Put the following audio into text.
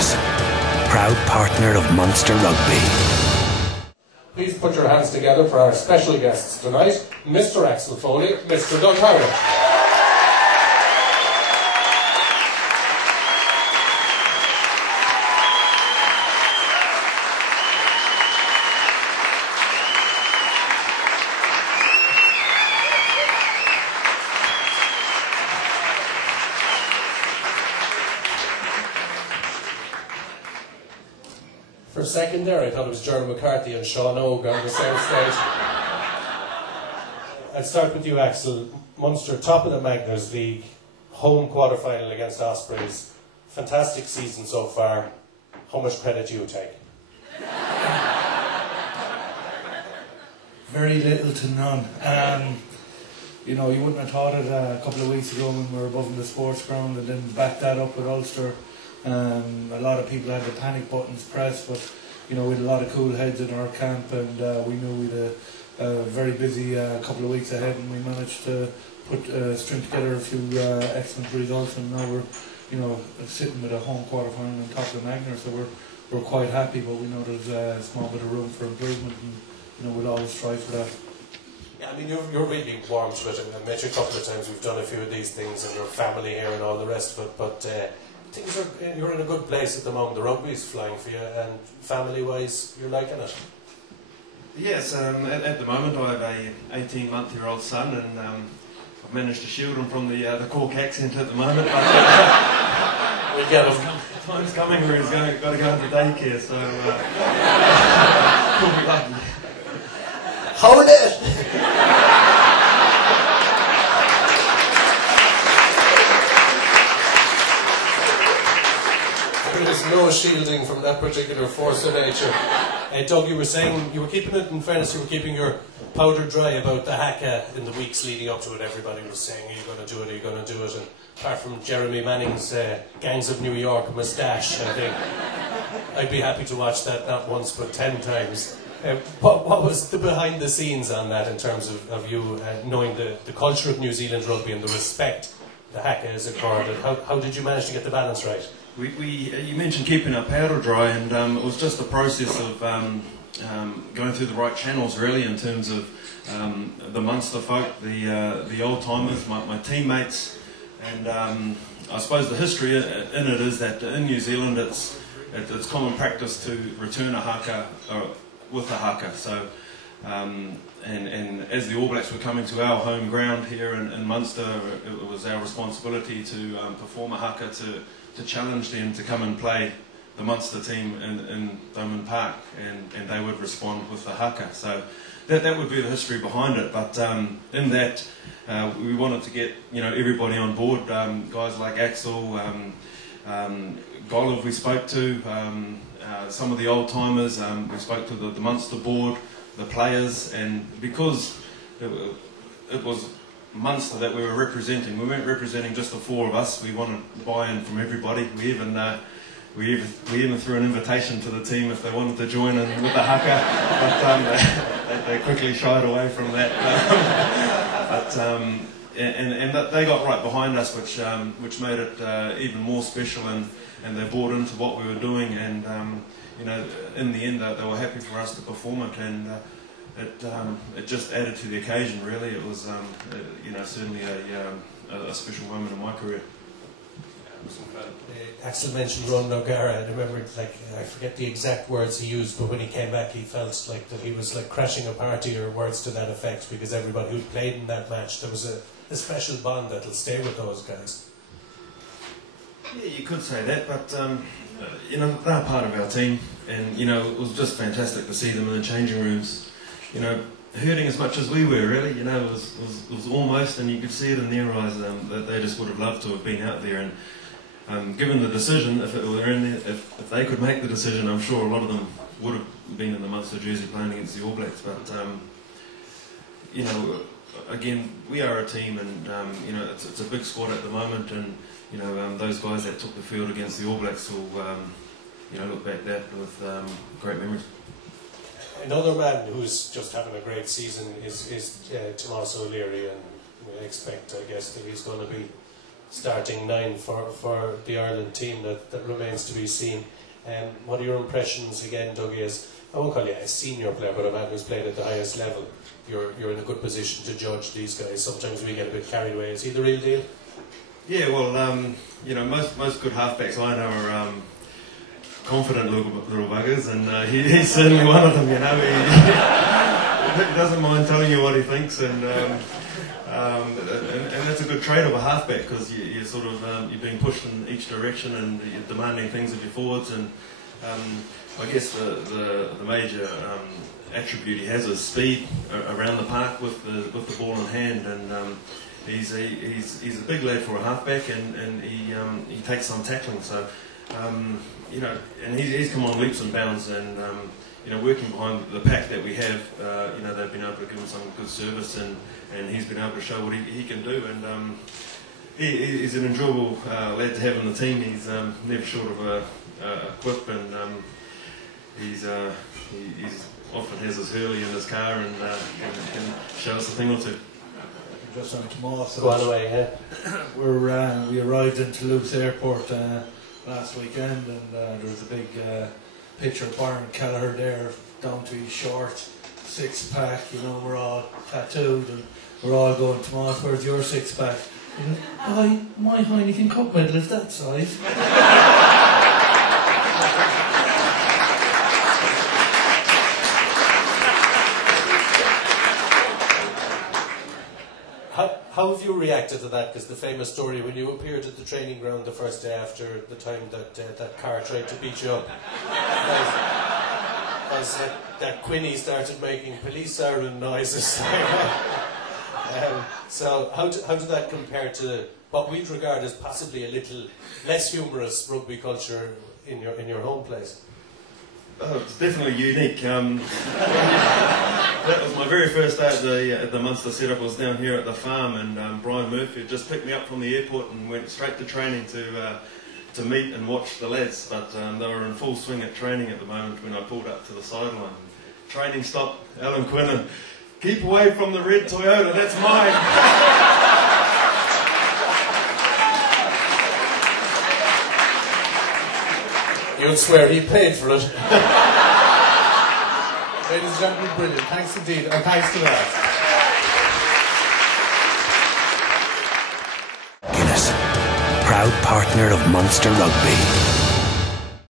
Supporters, proud partner of Munster Rugby. Please put your hands together for our special guests tonight, Mr. Axel Foley, Mr. Doug Howlett. For a second there, I thought it was Gerard McCarthy and Sean Og on the same stage. I'll start with you, Axel. Munster top of the Magners League, home quarter-final against Ospreys. Fantastic season so far. How much credit do you take? Very little to none. You know, you wouldn't have thought it a couple of weeks ago when we were above in the sports ground, and then back that up with Ulster. A lot of people had the panic buttons pressed, but you know, we had a lot of cool heads in our camp, and we knew we had a very busy couple of weeks ahead, and we managed to string together a few excellent results, and now we're, you know, sitting with a home quarter final on top of the Magner, so we're quite happy, but we know there's a small bit of room for improvement, and you know, we'll always strive for that. Yeah, I mean, you're really warm to it. I met you a couple of times. We've done a few of these things, and your family here and all the rest of it, but things are, you're in a good place at the moment. The rugby is flying for you, and family-wise, you're liking it. Yes, at the moment I have a 18-month-year-old son, and I've managed to shield him from the Cork accent at the moment. But, we'll get him. Time's coming where he's got to go into daycare, so he'll be lucky. Howlett! There's no shielding from that particular force of nature. Doug, you were saying, you were keeping it, in fairness, you were keeping your powder dry about the haka in the weeks leading up to it. Everybody was saying, are you going to do it, are you going to do it? And apart from Jeremy Manning's Gangs of New York moustache, I think, I'd be happy to watch that not once but 10 times. What was the behind the scenes on that in terms of you knowing the culture of New Zealand rugby and the respect the haka is accorded? How did you manage to get the balance right? You mentioned keeping our powder dry, and it was just a process of going through the right channels, really, in terms of the Munster folk, the old timers, my teammates, and I suppose the history in it is that in New Zealand it's common practice to return a haka with a haka. So, and as the All Blacks were coming to our home ground here in Munster, it was our responsibility to perform a haka to challenge them to come and play the Munster team in Thomond Park, and they would respond with the haka. So that would be the history behind it. But in that, we wanted to get, you know, everybody on board. Guys like Axel, Golov we spoke to, some of the old timers. We spoke to the Munster board, the players, and because it was Munster that we were representing. We weren't representing just the four of us. We wanted buy-in from everybody. We even threw an invitation to the team if they wanted to join in with the haka, but they quickly shied away from that. And they got right behind us, which made it even more special, and they bought into what we were doing, and you know, in the end they were happy for us to perform it, and it just added to the occasion, really. It was, you know, certainly a special moment in my career. Axel mentioned Ron O'Gara. I remember, like, I forget the exact words he used, but when he came back, he felt like that he was like crashing a party, or words to that effect, because everybody who played in that match, there was a special bond that'll stay with those guys. Yeah, you could say that, but you know, they're part of our team, and you know, it was just fantastic to see them in the changing rooms. You know, hurting as much as we were, really. You know, it was almost, and you could see it in their eyes, that they just would have loved to have been out there. And given the decision, if they could make the decision, I'm sure a lot of them would have been in the Munster jersey playing against the All Blacks. But you know, again, we are a team, and you know, it's a big squad at the moment, and you know, those guys that took the field against the All Blacks will, you know, look back at that with great memories. Another man who's just having a great season is Tomás O'Leary, and we expect, I guess, that he's going to be starting 9 for the Ireland team that remains to be seen. What are your impressions again, Dougie, as, I won't call you a senior player, but a man who's played at the highest level? You're in a good position to judge these guys. Sometimes we get a bit carried away. Is he the real deal? Yeah, well, you know, most good halfbacks I know are confident little buggers, and he's certainly one of them. You know, he doesn't mind telling you what he thinks, and that's a good trait of a halfback, because you're sort of you're being pushed in each direction, and you're demanding things of your forwards. And I guess the major attribute he has is speed around the park with the ball in hand, and he's a big lad for a halfback, and he takes some tackling. So you know, and he's come on leaps and bounds, and you know, working behind the pack that we have, you know, they've been able to give him some good service, and he's been able to show what he can do, and he's an enjoyable lad to have in the team. He's never short of a quip, and he's often has his hurley in his car, and can show us a thing or two. Just on tomorrow, so go on away, yeah. We arrived in Toulouse airport last weekend, and there was a big picture of Byron Kelleher there, down to his short, 6-pack. You know, we're all tattooed, and we're all going, Tomas, where's your 6-pack? My Heineken cup medal is that size. How have you reacted to that? Because the famous story when you appeared at the training ground the first day after the time that car tried to beat you up, as that Quinny started making police siren noises. So how did that compare to what we'd regard as possibly a little less humorous rugby culture in your home place? Oh, it's definitely unique. That was my very first day at the Munster setup. I was down here at the farm, and Brian Murphy had just picked me up from the airport and went straight to training to meet and watch the lads. But they were in full swing at training at the moment when I pulled up to the sideline. Training stopped. Alan Quinnan, keep away from the red Toyota, that's mine. You'll swear he paid for it. Ladies and gentlemen, brilliant. Thanks indeed, and thanks to that. Guinness, proud partner of Munster Rugby.